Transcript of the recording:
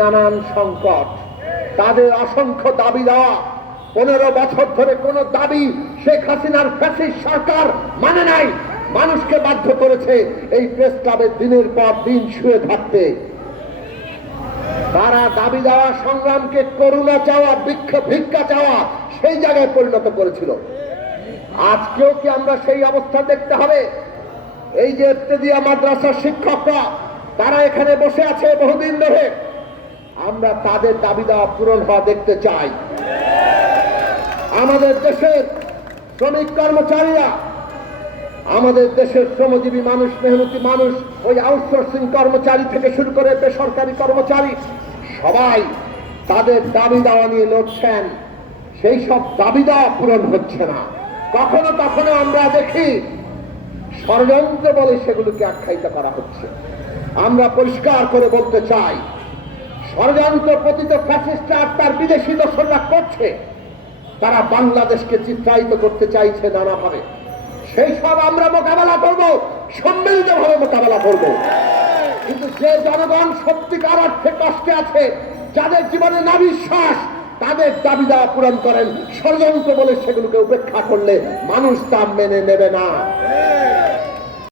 নানান সংকট। তাদের অসংখ্য দাবি দেওয়া পনেরো বছর ধরে কোনো দাবি শেখ হাসিনার ফ্যাসিস্ট সরকার মানে নাই। মানুষকে বাধ্য করেছে এই প্রেস ক্লাবের দিনের পর দিন শুয়ে থাকতে। তারা দাবি দেওয়া সংগ্রামকে করুণা চাওয়া, বৃক্ষ ভিক্ষা চাওয়া সেই জায়গায় পরিণত করেছিল। আজকেও কি আমরা সেই অবস্থা দেখতে হবে? এই যে ইত্তেদিয়া মাদ্রাসার শিক্ষকরা, তারা এখানে বসে আছে বহুদিন ধরে। আমরা তাদের দাবি দেওয়া পূরণ হওয়া দেখতে চাই। আমাদের দেশের শ্রমিক কর্মচারীরা, আমাদের দেশের শ্রমজীবী মানুষ, মেহনতি মানুষ, ওই আউটসোর্সিং কর্মচারী থেকে শুরু করে বেসরকারি কর্মচারী, সবাই তাদের দাবি দাওয়া নিয়ে লড়ছেন। সেই সব দাবি দেওয়া পূরণ হচ্ছে না। কখনো কখনো আমরা দেখি ষড়যন্ত্র বলে সেগুলোকে আখ্যায়িত করা হচ্ছে। আমরা পরিষ্কার করে বলতে চাই ষড়যন্ত্র পতিত ফ্যাসিস্টরা তার বিদেশি দর্শকরা করছে, তারা বাংলাদেশকে চিত্রায়িত করতে চাইছে নানাভাবে। সেই সব আমরা মোকাবেলা করব, সম্মিলিতভাবে মোকাবেলা করব। কিন্তু যে জনগণ সত্যিকার অর্থে কষ্টে আছে, যাদের জীবনে না বিশ্বাস তাদের দাবি দেওয়া পূরণ করেন। ষড়যন্ত্র বলে সেগুলোকে উপেক্ষা করলে মানুষ তা মেনে নেবে না।